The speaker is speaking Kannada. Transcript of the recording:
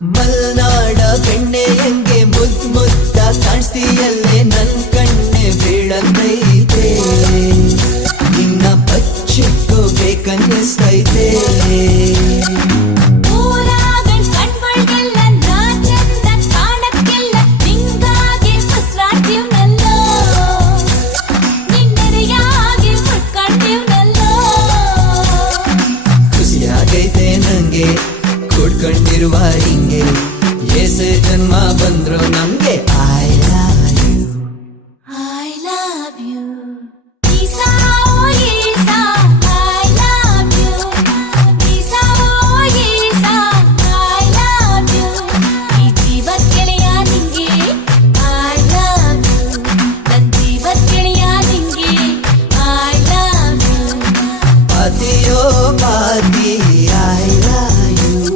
ಮಲ್ನಾಡ ಬೆಣ್ಣೆ ಹೆಂಗೆ ಮುದ್ದ ಕಾಣಿಸ್ತೀಯಲ್ಲೇ ನನ್ ಕಣ್ಣೆ ಬೀಳತೈತೆ ನಿನ್ನ ಬಚ್ಚಿಟ್ಕೋಬೇಕನ್ನಿಸ್ತೈತೆ ಖುಷಿಯಾಗೈತೆ ನಂಗೆ ಕೂಡ್ಕೊಂಡಿರುವ ಹಿಂಗೆ ಎಸೆ ಜನ್ಮ ಬಂದ್ರು ನಮ್ಗೆ